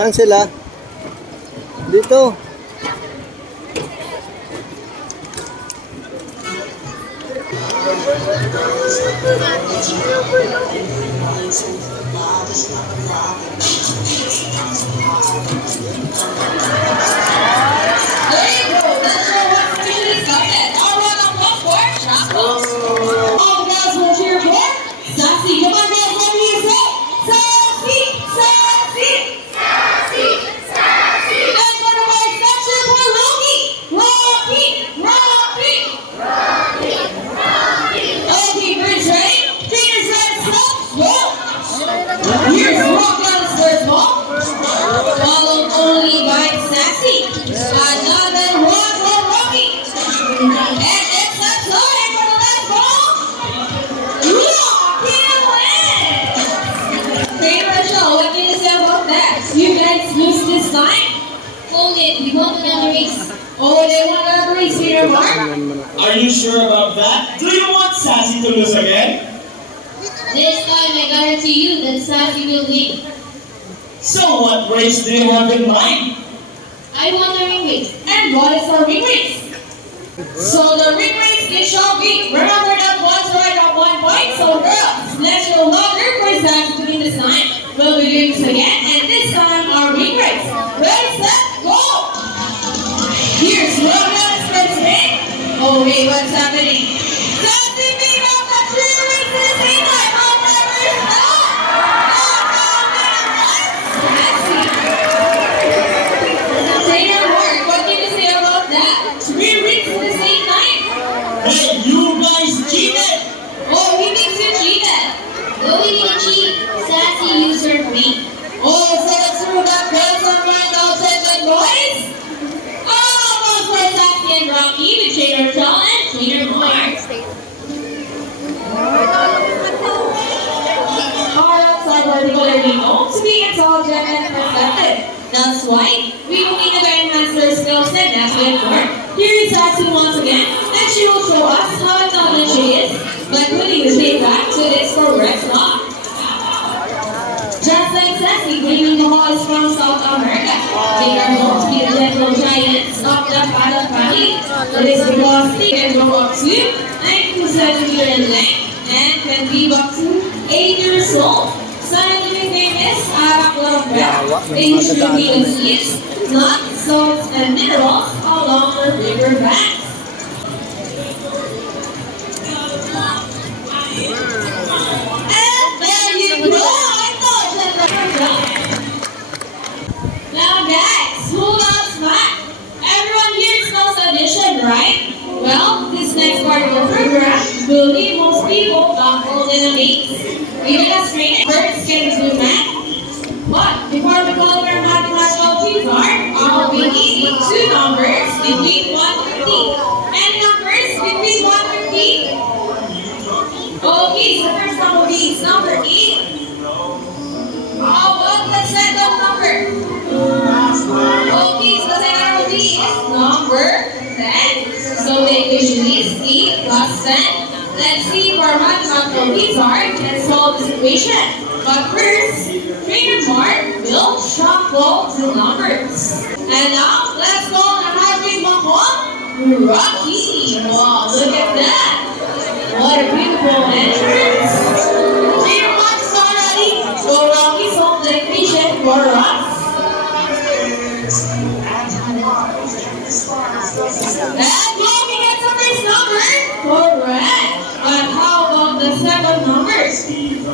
Saan sila? Dito. Followed only by Sassy. Another one for Rocky. And it's a time for the last ball. Rocky wins! Favorite show, what can you say about that? You guys lose this time? Hold it, we won another race. Oh, they won another race, Peter Mark? Are you sure about that? Do you want Sassy to lose again? This time I guarantee you that Sassy will win. So what race do you have in mind? I want a ring race. And what is our ring race? So the ring race it shall be. Remember that one's right at 1 point. So girls, let's go longer for Sassy to win this time. We'll be doing this again, and this time our ring race. Ready, set, go! Here's Rogan's first hit. Oh wait, what's happening? Sassy beat up the three races at the same time. Oh my God! Hey, you guys cheated! Oh, he thinks you cheated. No, we didn't cheat. Sassy user me. Oh, so it's true that girls are right outside the boys? Oh, those were Sassy and Rocky, the Trainer John and Trainer Mark. Our outside particularly known to be intelligent and perceptive. That's why we will need to enhance their skills and that's what work. Here is Sassy once again, and she will show us how intelligent she is by putting the shape back to its correct spot. Just like Sassy, bringing the horse from South America. They are known to be the gentle giants of the Paddock Valley. It is because they can grow up to 92 centimeters in length and can live up to 8 years old. Scientific name is Araclopia. They usually eat seeds, nuts, salts, and minerals along their bigger backs. And there you go! I thought that now guys, who loves math? Everyone here knows addition, right? Well, this next part of the program will leave most people baffled and amazed. Even as trained experts can do math. But before we call our mathematical teacher, I'll be giving two numbers between 1 to 15. And numbers between 1 to 15. Okay, so the first number is number 8. How about the second number? Okay, so the second number is number 10. So the equation is 8 plus 10. Let's see if our mathematical wizard can solve this equation. But first, Trainer Mark will shuffle the numbers. And now, let's go on a hybrid one. Rocky. Wow, look at that. What a beautiful entrance. Trainer Mark's already. So Rocky solved the equation for us. And Rocky gets the first number. Correct. But how about the second numbers?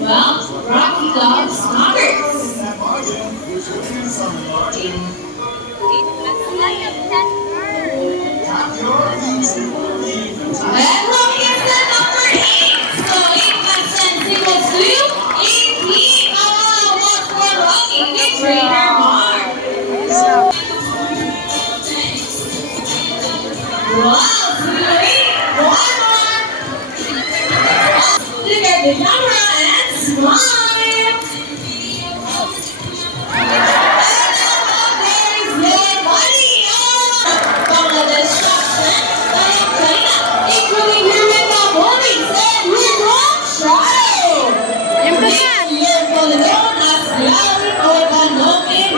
Well, Rocky loves numbers. And Rocky gets the number 8. So 8 plus 10 equals to 18. Oh, what's for Rocky? The Trainer Mark. Wow, great. One more. Look at the camera and smile. There's your money. Bangladesh Jackson, China, including human bodies and human shadow. You're known as Larry or Banong in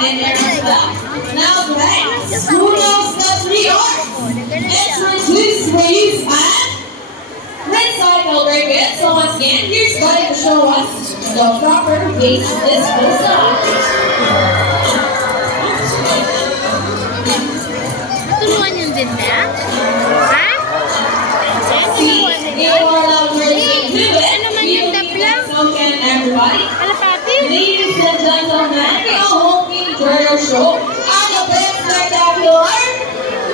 and Erika. Now guys, who knows the 3 R's? Introduce, reuse, and recycle. Very good. So once again, here's Buddy to show us the proper waste disposal. Natulungan yung din na? Ha? See, you are now learning to do it. Ano man yung tapla? So can everybody. Kalapati? Ladies and gentlemen, we all hope you enjoy your show. And the best spectacular,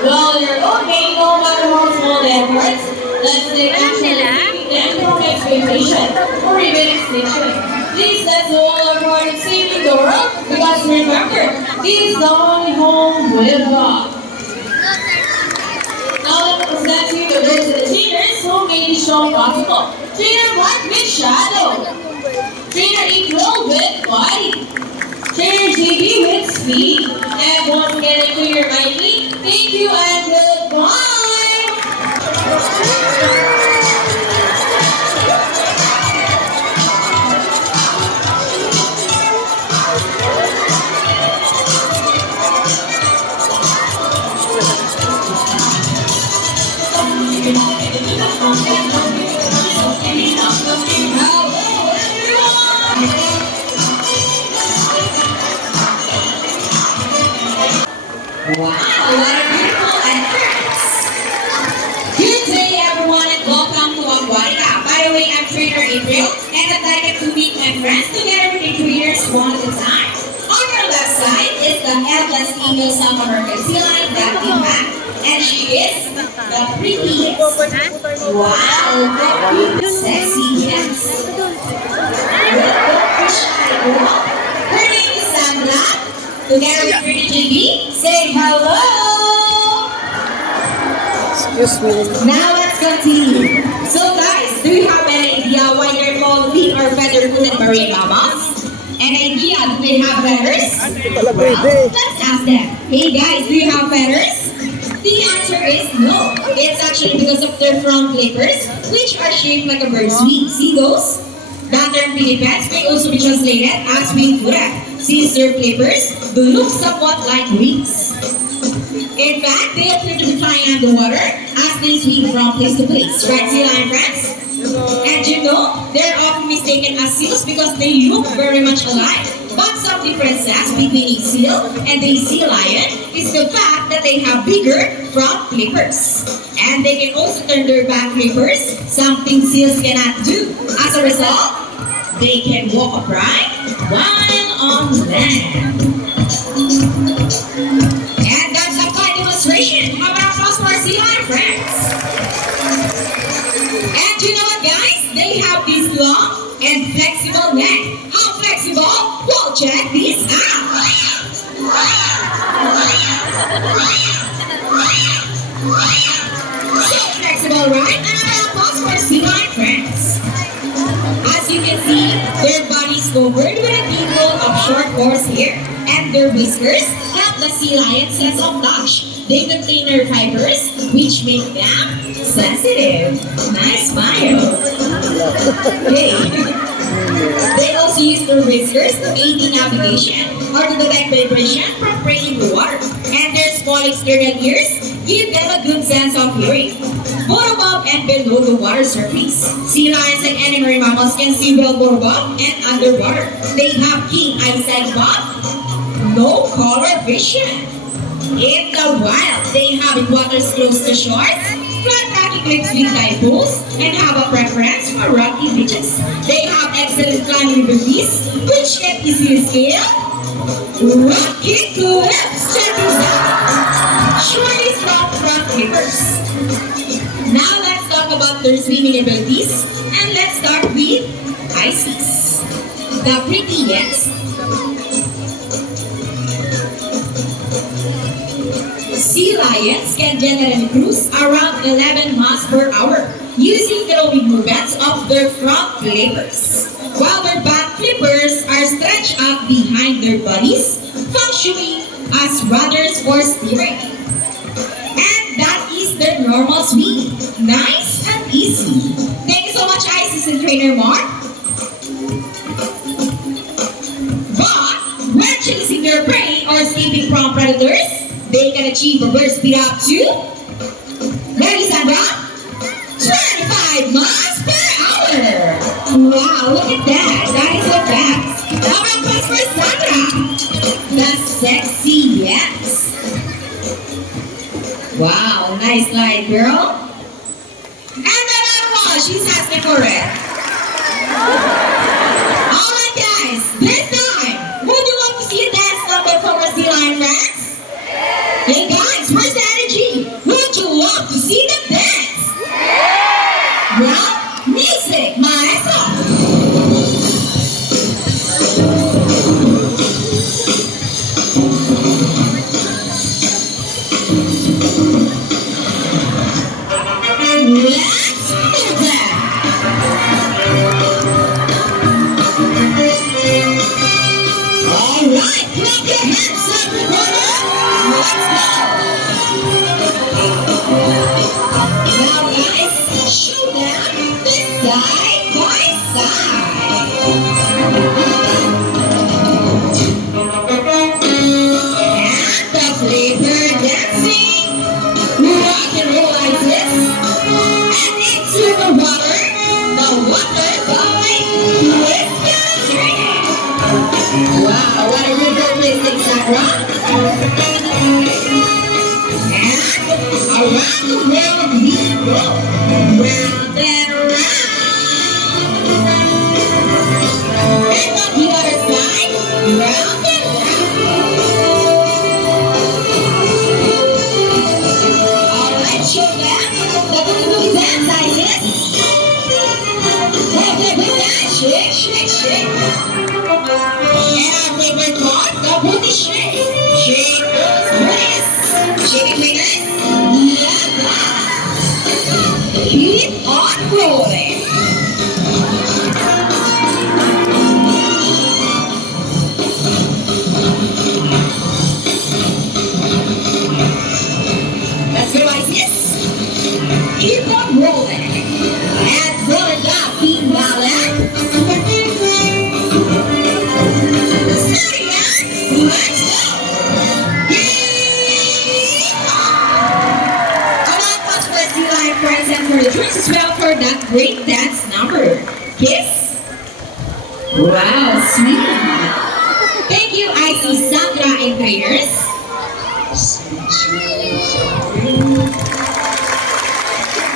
well, your own way, no matter how small the efforts, let's take action and keep them from expectation or even extinction. Please, let's all our part in saving the world, because remember, this is the only home with God. Now let me present you the words of the trainers who made this show possible. Trainer Mark with Shadow. Trainer April with Body. Trainer JB with Speed. And once again, Trainer Mikey, thank you and goodbye. Wow, what a beautiful entrance! Good day, everyone, and welcome to Aquatica. By the way, I'm Trainer April, and I'd like to meet my friends together with the trainers one at a time. On your left side is the headless female South American sea lion that we have, and she is the prettiest. Wow, the cute, sexy, yes. Her name is Sandra. Together with Pretty JB, say hello! Excuse me. Now let's continue. So guys, do you have an idea why they're called big or feather-footed marine mammals? An idea, do they have feathers? Wala Well, pwede. let's ask them. Hey guys, do you have feathers? The answer is no. It's actually because of their front flippers, which are shaped like a bird's wing. See those? That term pinnipeds may also be translated as wing-footed, since their flippers do look somewhat like wings. In fact, they appear to be flying underwater as they swim from place to place. Right, sea lion friends? And you know, they're often mistaken as seals because they look very much alike. But some differences between a seal and a sea lion is the fact that they have bigger front flippers. And they can also turn their back flippers, something seals cannot do. As a result, they can walk upright while on land. And that's a fine demonstration. How about applause for our sea lion friends? And you know what, guys? They have this long and flexible neck. How flexible? Well, check this out. So flexible, right? And applause for our sea lion friends. As you can see, their bodies covered with a tangle of short coarse hair, and their whiskers help the sea lion sense of touch. They contain nerve fibers, which make them sensitive. Nice smile. Okay. They also use their whiskers to aid in navigation or to detect vibration from prey in the water. And their small external ears give them a good sense of hearing, both above and below the water surface. Sea lions and any marine mammals can see well both above and underwater. They have keen eyesight but no color vision. In the wild, they inhabit waters close to shores, flat rocky cliffs with tide pools, and have a preference for rocky beaches. They have excellent climbing abilities, which can easily scale rocky cliffs. Check this out. Surely strong front flippers. Now let's talk about their swimming abilities, and let's start with Isis, the prettiest. Sea lions can generally cruise around 11 miles per hour using the rowing movements of their front flippers, while their back flippers are stretched out behind their bodies, functioning as rudders for steering. And that is their normal swing. Nice and easy. Thank you so much, Isis and Trainer Mark. But when she guys, if they're prey or escaping from predators, they can achieve a burst speed up to, ready, Sandra? 25 miles per hour. Wow, look at that. That is so fast. Now round applause for Sandra. The sexy yes. Wow, nice glide, girl. And then Anna, she's asking for it. Alright guys, this time, would you love to see a dance number from our sea lion friends? Hey guys, where's the energy? Would you love to see them dance? Well, music, maestro. Let's move it. All right, clap your hands, everybody. Let's go. Now, guys, show them this side by side. And the flavor dancing, rock and roll like this, and into the water by whispering. Wow, what a reverberating Sandra. And around the world we go, round and round. And on the other side, round and round. Alright, show them the boogie dance like this. Shake, shake, shake. And our favorite part, the booty shake. Shake those booties. Shake it, fingers. Yeah. Keep on rolling. Let's go like this. Keep on rolling. And throw it down, feet balance. Let's go! Alright, what's for the sea lion friends and for the drinks as well for that great dance number. Kiss? Wow, sweet. Thank you, I see Sandra and Traders.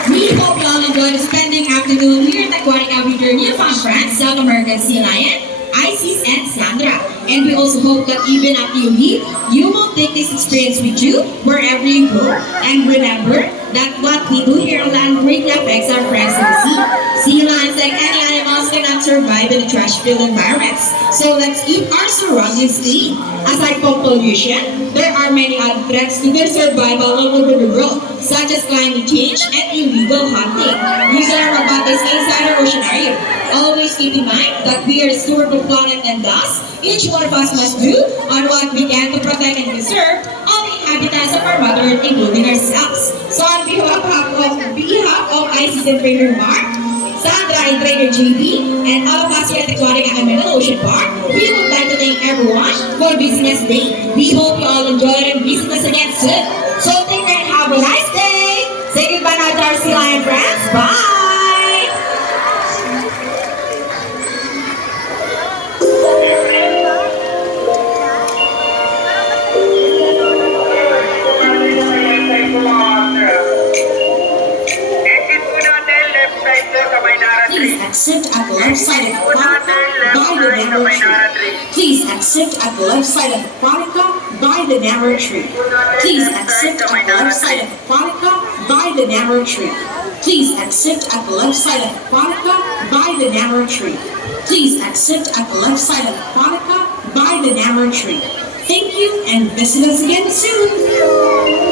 We hope you all enjoyed spending afternoon here at Aquatica with your newfound friends, South American Sea Lion, Isis, and Sandra. And we also hope that even after you leave, you will take this experience with you wherever you go. And remember that what we do here on land greatly affects our friends in the sea. Sea lions, like any animals, cannot survive in the trash-filled environments. So let's keep our surroundings clean. Aside from pollution, there are many other threats to their survival all over the world, such as climate change and illegal hunting. You can learn about this inside our oceanarium. Always keep in mind that we are a steward of planet and thus, each one of us must do on what we can to protect and conserve all the inhabitants of our mother earth, including ourselves. So on behalf of ICC and Trader Mark, Sandra and Trader JB, and all of us here at the Aquatica and Manila Ocean Park, we would like to thank everyone for visiting us today. We hope you all enjoyed and visit us again soon. So take care and have a nice day. Say goodbye now to our sea lion friends. Bye! Please exit at the left side of Aquatica by the narrow tree. Please exit at the left side of Aquatica by the narrow tree. Please exit at the left side of Aquatica by the narrow tree. Please exit at the left side of Aquatica by the narrow tree. Please exit at the left side of Aquatica by the narrow tree. Thank you and visit us again soon.